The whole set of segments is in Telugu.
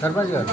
सरपंच गाరు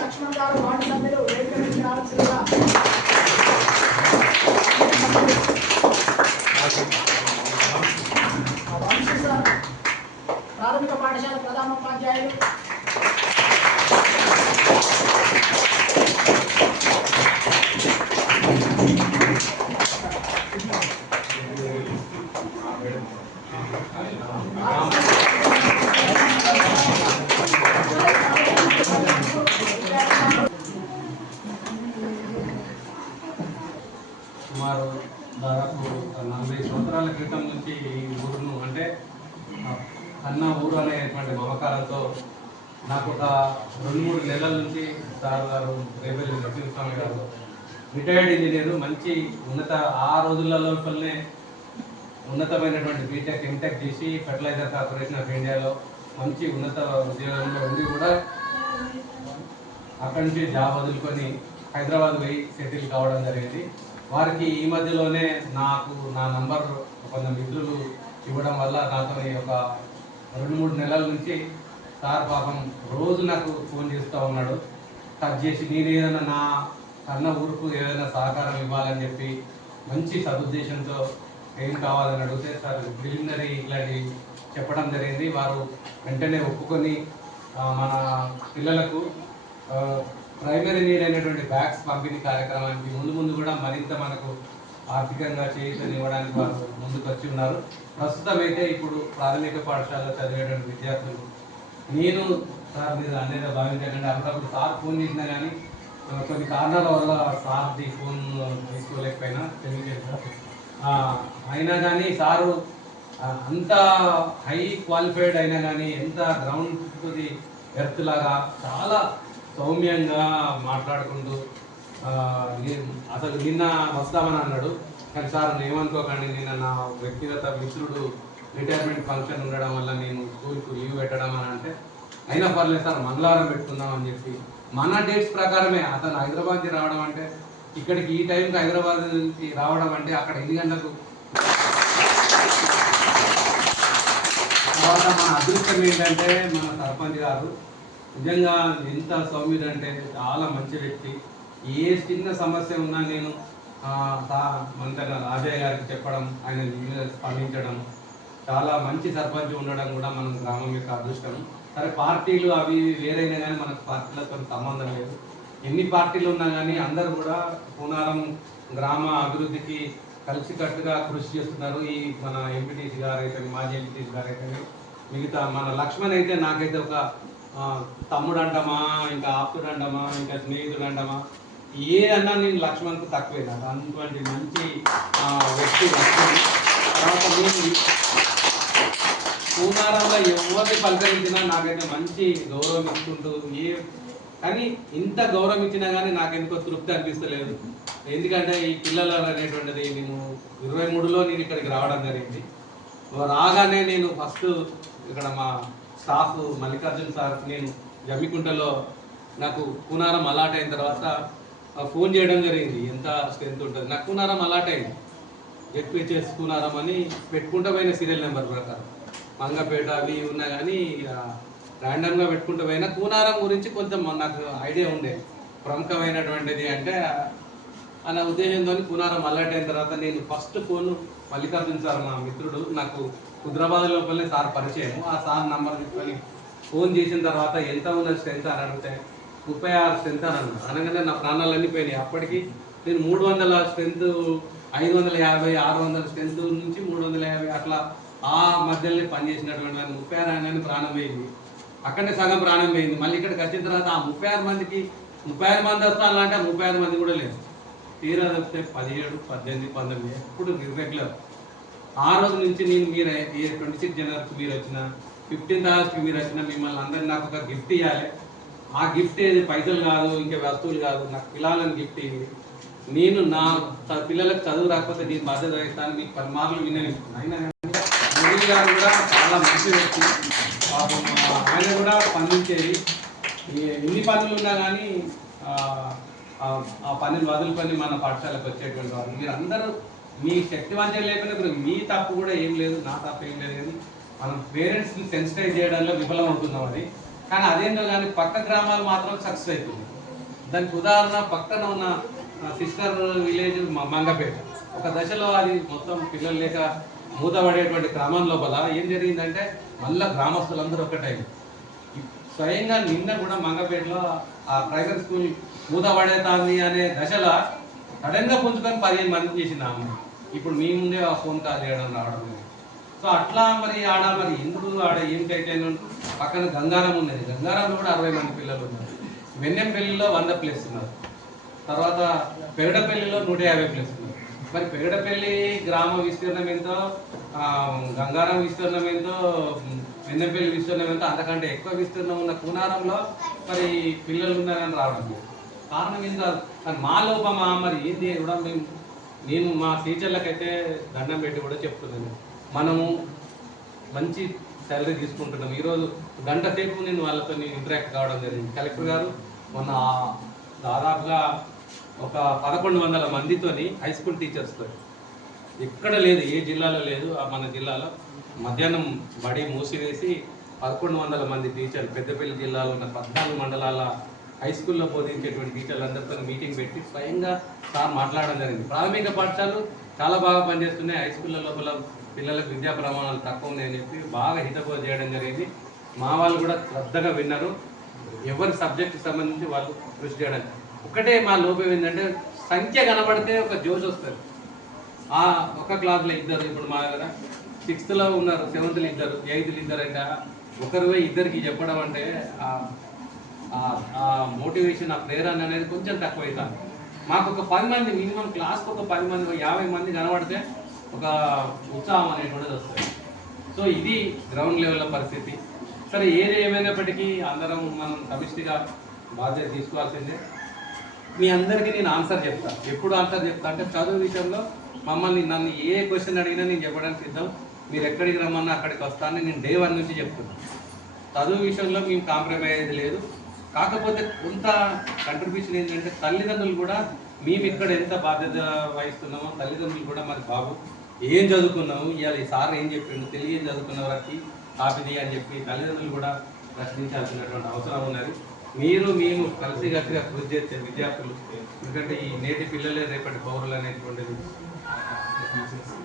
లక్ష్మణ్ గారు వార్డు సభ్యులు వేదిక నుంచి రావాల్సిందిగా ప్రాథమిక పాఠశాల ప్రధానోపాధ్యాయులు సుమారు దాదాపు 40 సంవత్సరాల క్రితం నుంచి ఈ ఊరును అంటే అన్న ఊరు అనేటువంటి మమకారంతో నాకు ఒక 2-3 నెలల నుంచి సార్ గారు రేపల్లి నరసింహస్వామి గారు రిటైర్డ్ ఇంజనీరు మంచి ఆ రోజుల లోపలనే ఉన్నతమైనటువంటి బీటెక్ ఎంటెక్ చేసి ఫెర్టిలైజర్ కార్పొరేషన్ ఆఫ్ ఇండియాలో మంచి ఉన్నత ఉద్యోగంలో ఉండి కూడా అక్కడి నుంచి జాబ్ వదులుకొని హైదరాబాద్ పోయి సెటిల్ కావడం జరిగింది. వారికి ఈ మధ్యలోనే నాకు నా నంబర్ కొంత మిత్రులు ఇవ్వడం వల్ల నాతో ఒక 2-3 నెలల నుంచి సార్ పాపం రోజు నాకు ఫోన్ చేస్తూ ఉన్నాడు. కట్ చేసి నేను ఏదైనా నా అన్న ఊరుకు ఏదైనా సహకారం ఇవ్వాలని చెప్పి మంచి సదుద్దేశంతో ఏం కావాలని అడిగితే సార్ ప్రిలిమినరీ ఇట్లాంటివి చెప్పడం జరిగింది. వారు వెంటనే ఒప్పుకొని మన పిల్లలకు ప్రైమరీ నీడ్ అయినటువంటి బ్యాగ్స్ పంపిణీ కార్యక్రమానికి ముందు కూడా మరింత మనకు ఆర్థికంగా చేయూతనివ్వడానికి వారు ముందుకు వచ్చి ఉన్నారు. ప్రస్తుతం అయితే ఇప్పుడు ప్రాథమిక పాఠశాలలో చదివేటువంటి విద్యార్థులు నేను సార్ మీద అనేది భావించకండి. అప్పుడప్పుడు సార్ ఫోన్ చేసినా కానీ కొన్ని కారణాల వల్ల సార్ది ఫోన్ తీసుకోలేకపోయినా తెలియజేస్తారు. అయినా కానీ సారు అంత హై క్వాలిఫైడ్ అయినా కానీ ఎంత గ్రౌండ్ ది ఎర్త్ లాగా చాలా సౌమ్యంగా మాట్లాడుకుంటూ అసలు నిన్న వస్తామని అన్నాడు. కానీ సార్ ఏమనుకోకండి, నిన్న నా వ్యక్తిగత మిత్రుడు రిటైర్మెంట్ ఫంక్షన్ ఉండడం వల్ల నేను స్కూల్కు లీవ్ పెట్టడం అని అంటే అయినా పర్లేదు సార్ మంగళవారం పెట్టుకుందాం అని చెప్పి మన డేట్స్ ప్రకారమే అతను హైదరాబాద్కి రావడం అంటే ఇక్కడికి ఈ టైంకి హైదరాబాద్ నుంచి రావడం అంటే అక్కడ 8 గంటలకు తర్వాత మన అదృష్టం ఏంటంటే మన సర్పంచ్ గారు నిజంగా ఎంత సౌమ్యుడు అంటే చాలా మంచి వ్యక్తి. ఏ చిన్న సమస్య ఉన్నా నేను మంతగా రాజయ్య గారికి చెప్పడం, ఆయన స్పందించడం, చాలా మంచి సర్పంచ్ ఉండడం కూడా మన గ్రామం యొక్క అదృష్టం. సరే పార్టీలు అవి వేరైనా కానీ మనకు పార్టీలతో సంబంధం లేదు. ఎన్ని పార్టీలు ఉన్నా కానీ అందరూ కూడా పూనారం గ్రామ అభివృద్ధికి కలిసికట్టుగా కృషి చేస్తున్నారు. ఈ మన ఎంపీటీసీ గారు అయితే, మాజీ ఎంపీటీసీ గారు అయితే, మిగతా మన లక్ష్మణ్ అయితే నాకైతే ఒక తమ్ముడు అంటామా, ఇంకా ఆప్తుడు అంటామా, ఇంకా స్నేహితుడు అంటామా, ఏ అన్నా నేను లక్ష్మణ్కు తక్కువే. నాకు అటువంటి మంచి వ్యక్తి లక్ష్మణ్. తర్వాత నేను పూనారంలో ఎవరిని పలకరించినా నాకైతే మంచి గౌరవం ఇస్తుంటూ కానీ ఇంత గౌరవం ఇచ్చినా కానీ నాకెందుకో తృప్తి అనిపిస్తలేదు. ఎందుకంటే ఈ పిల్లలు అనేటువంటిది నేను 23లో నేను ఇక్కడికి రావడం జరిగింది. రాగానే నేను ఫస్ట్ ఇక్కడ మా స్టాఫ్ మల్లికార్జున్ సార్ నేను జమ్మికుంటలో నాకు పూనారం అలాట్ అయిన తర్వాత ఫోన్ చేయడం జరిగింది, ఎంత స్ట్రెంత్ ఉంటుంది. నాకు పూనారం అలాట్ అయింది, జెడ్పీహెచ్ఎస్ పూనారం అని పెట్టుకుంటా పోయిన సీరియల్ నెంబర్ ప్రకారం. మంగపేట అవి ఉన్నా కానీ ర్యాండమ్గా పెట్టుకుంటూ పోయినా కూనారం గురించి కొంచెం నాకు ఐడియా ఉండే ప్రముఖమైనటువంటిది అంటే అన్న ఉద్దేశంతో కూనారం అలర్ట్ అయిన తర్వాత నేను ఫస్ట్ ఫోన్ మల్లికార్జున్ సార్ మా మిత్రుడు నాకు హైదరాబాద్ లోపలనే సార్ పరిచయం. ఆ సార్ నంబర్ తీసుకొని ఫోన్ చేసిన తర్వాత ఎంత ఉన్న స్ట్రెంత్ అని అడిగితే 36 స్ట్రెంత్ అని అన్నాను. అనగానే నా ప్రాణాలు అన్నీ పోయినాయి. అప్పటికి నేను 300 స్ట్రెంత్, 550, 600 స్ట్రెంత్ నుంచి 350 అట్లా ఆ మధ్యలోనే పనిచేసినటువంటి 36 ఆయన ప్రాణం పోయింది. అక్కడనే సగం ప్రాణం పోయింది. మళ్ళీ ఇక్కడికి వచ్చిన తర్వాత ఆ 36 మందికి 36 మంది వస్తానంటే 36 మంది కూడా లేదు. తీరా వస్తే 17, 18, 19 ఎప్పుడు ఇర్రెగ్యులర్. ఆ రోజు నుంచి నేను మీరు 26 జనవరికి మీరు వచ్చిన, 15th ఆగస్ట్కి మీరు వచ్చిన, మిమ్మల్ని అందరినీ నాకు ఒక గిఫ్ట్ ఇవ్వాలి. ఆ గిఫ్ట్ ఏది పైసలు కాదు, ఇంకా వస్తువులు కాదు, నాకు పిల్లలని గిఫ్ట్ ఇవ్వి. నేను నా పిల్లలకు చదువు రాకపోతే నేను బాధ్యత వహిస్తాను. మీకు పలుమార్లు విన్నవిస్తున్నాను. అయినా మోడీ గారు కూడా చాలా మంచి వ్యక్తి. పాపం ఆయన కూడా స్పందించేది. ఎన్ని పనులు ఉన్నా కానీ ఆ పనిని వదులుకొని మన పాఠశాలకు వచ్చేటువంటి వారు. మీరు అందరూ మీ శక్తి వంచన లేకుండా ఇప్పుడు మీ తప్పు కూడా ఏం లేదు, నా తప్పు ఏం లేదు. కానీ మనం పేరెంట్స్ని సెన్సిటైజ్ చేయడంలో విఫలం అవుతున్నాం. అది కానీ అదేంటో కానీ పక్క గ్రామాలు మాత్రం సక్సెస్ అవుతుంది. దానికి ఉదాహరణ పక్కన ఉన్న సిస్టర్ విలేజ్ మంగపేట. ఒక దశలో అది మొత్తం పిల్లలు లేక మూతపడేటువంటి క్రమం లోపల ఏం జరిగిందంటే మళ్ళీ గ్రామస్తులందరూ ఒకటైంది. స్వయంగా నిన్న కూడా మంగపేటలో ఆ ప్రైవేట్ స్కూల్ మూతపడేతాంది అనే దశలో సడన్గా పుంజుకొని 15 మంది చేసింది ఆమె. ఇప్పుడు మీ ముందే ఆ ఫోన్ కాల్ చేయడం రావడం లేదు. సో అట్లా మరి ఆడ మరి ఎందుకు ఆడ ఏం చైతన్యం. పక్కన గంగారం ఉన్నది, గంగారంలో కూడా 60 మంది పిల్లలు ఉన్నారు. వెన్నెంపల్లిలో 100 ప్లేస్ ఉన్నారు. తర్వాత పెగడపల్లిలో 150 ప్లేస్ ఉన్నారు. మరి పెగడపల్లి గ్రామ విస్తీర్ణం ఎంతో, గంగారం విస్తీర్ణం ఎంతో, వెన్నెంపల్లి విస్తీర్ణం ఎంతో, అంతకంటే ఎక్కువ విస్తీర్ణం ఉన్న కూనారంలో మరి పిల్లలు ఉన్నారని రావడం లేదు. కారణం ఏం కాదు, కానీ మా లోపమా మరి ఏంది కూడా నేను మా టీచర్లకైతే దండం పెట్టి కూడా చెప్తున్నాను. మనము మంచి శాలరీ తీసుకుంటున్నాం. ఈరోజు గంట సేపు నేను వాళ్ళతో ఇంటరాక్ట్ కావడం జరిగింది. కలెక్టర్ గారు మొన్న దాదాపుగా ఒక 1100 మందితోని హై స్కూల్ టీచర్స్తో, ఎక్కడ లేదు, ఏ జిల్లాలో లేదు మన జిల్లాలో. మధ్యాహ్నం బడి మూసివేసి 1100 మంది టీచర్లు, పెద్దపల్లి జిల్లాలో ఉన్న 14 మండలాల హై స్కూల్లో బోధించేటువంటి టీచర్లందరితో మీటింగ్ పెట్టి స్వయంగా సార్ మాట్లాడడం జరిగింది. ప్రాథమిక పాఠశాలలు చాలా బాగా పనిచేస్తున్నాయి, హై స్కూళ్ళ లోపల పిల్లలకు విద్యా ప్రమాణాలు తక్కువ ఉన్నాయని చెప్పి బాగా హితబోధ చేయడం జరిగింది. మా వాళ్ళు కూడా శ్రద్ధగా విన్నారు. ఎవరి సబ్జెక్టుకి సంబంధించి వాళ్ళు కృషి చేయడం. ఒకటే మా లోపం ఏంటంటే సంఖ్య కనబడితే ఒక జోష్ వస్తుంది. ఆ ఒక క్లాస్లో ఇద్దరు, ఇప్పుడు మా దగ్గర 6th ఉన్నారు, 7th ఇద్దరు, 8th ఇద్దరు, అంటే ఒకరు ఇద్దరికి చెప్పడం అంటే ఆ మోటివేషన్, ఆ ప్రేరణ అనేది కొంచెం తక్కువ అవుతుంది. మాకు ఒక 10 మంది మినిమం, క్లాస్కి ఒక 10 మంది, 50 మంది కనబడితే ఒక ఉత్సాహం అనేటువంటిది వస్తుంది. సో ఇది గ్రౌండ్ లెవెల్లో పరిస్థితి. సరే, ఏది ఏమైనప్పటికీ అందరం మనం సమిష్టిగా బాధ్యత తీసుకోవాల్సిందే. మీ అందరికీ నేను ఆన్సర్ చెప్తాను. ఎప్పుడు ఆన్సర్ చెప్తా అంటే చదువు విషయంలో మమ్మల్ని నన్ను ఏ క్వశ్చన్ అడిగినా నేను చెప్పడానికి సిద్ధం. మీరు ఎక్కడికి రమ్మన్నా అక్కడికి వస్తానని నేను డే 1 నుంచి చెప్తున్నాను. చదువు విషయంలో మేము కాంప్రమైజ్ లేదు. కాకపోతే కొంత కంట్రిబ్యూషన్ ఏంటంటే తల్లిదండ్రులు కూడా మేము ఇక్కడ ఎంత బాధ్యత వహిస్తున్నామో తల్లిదండ్రులు కూడా మరి బాబు ఏం చదువుకున్నావు, ఇవాళ ఈ సార్ ఏం చెప్పిండు, తెలియని చదువుకున్న వారికి కాపిది అని చెప్పి తల్లిదండ్రులు కూడా ప్రశ్నించాల్సినటువంటి అవసరం ఉన్నది. మేము కలిసికట్టుగా కృషి చేసే విద్యార్థులు, ఎందుకంటే ఈ నేటి పిల్లలే రేపటి పౌరులు అనేటువంటిది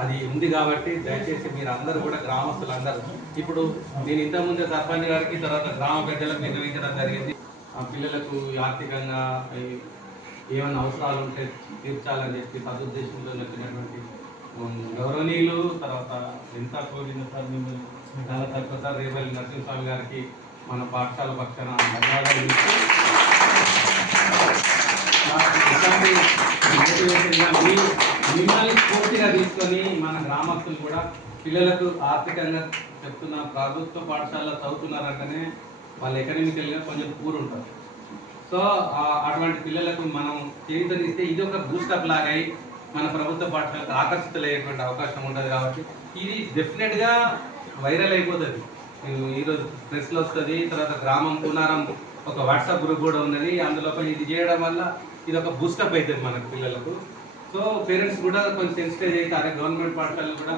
అది ఉంది. కాబట్టి దయచేసి మీరు అందరూ కూడా గ్రామస్తులందరూ, ఇప్పుడు నేను ఇంతకుముందే సర్పంచ్ గారికి, తర్వాత గ్రామ పెద్దలకు నిర్వహించడం జరిగింది. ఆ పిల్లలకు ఆర్థికంగా ఏమైనా అవసరాలు ఉంటే తీర్చాలని చెప్పి సదుద్దేశంతో చెప్పినటువంటి గౌరవనీయులు, తర్వాత ఎంత కోరిన సార్ మిమ్మల్ని చాలా తక్కువ సార్ రేవల్లి నరసింహస్వామి గారికి మన పాఠశాల పక్షాన ధన్యవాదాలు. మిమ్మల్ని పూర్తిగా తీసుకొని మన గ్రామస్తులు కూడా పిల్లలకు ఆర్థికంగా చెప్తున్న ప్రభుత్వ పాఠశాలలో చదువుతున్నారంటేనే వాళ్ళు ఎకనామికల్గా కొంచెం పూర్ ఉంటారు. సో అటువంటి పిల్లలకు మనం చేయిస్తే ఇది ఒక బూస్టప్ లాగా మన ప్రభుత్వ పాఠశాలకు ఆకర్షితులయ్యేటువంటి అవకాశం ఉంటుంది. కాబట్టి ఇది డెఫినెట్గా వైరల్ అయిపోతుంది. ఈరోజు ప్రెస్లో వస్తుంది. తర్వాత గ్రామం కూనారం ఒక వాట్సాప్ గ్రూప్ కూడా ఉన్నది. అందులోపల ఇది చేయడం వల్ల ఇది ఒక బూస్టప్ అవుతుంది మన పిల్లలకు. సో పేరెంట్స్ కూడా కొంచెం సెన్సిటైజ్ అవుతారు. గవర్నమెంట్ పాఠశాలలు కూడా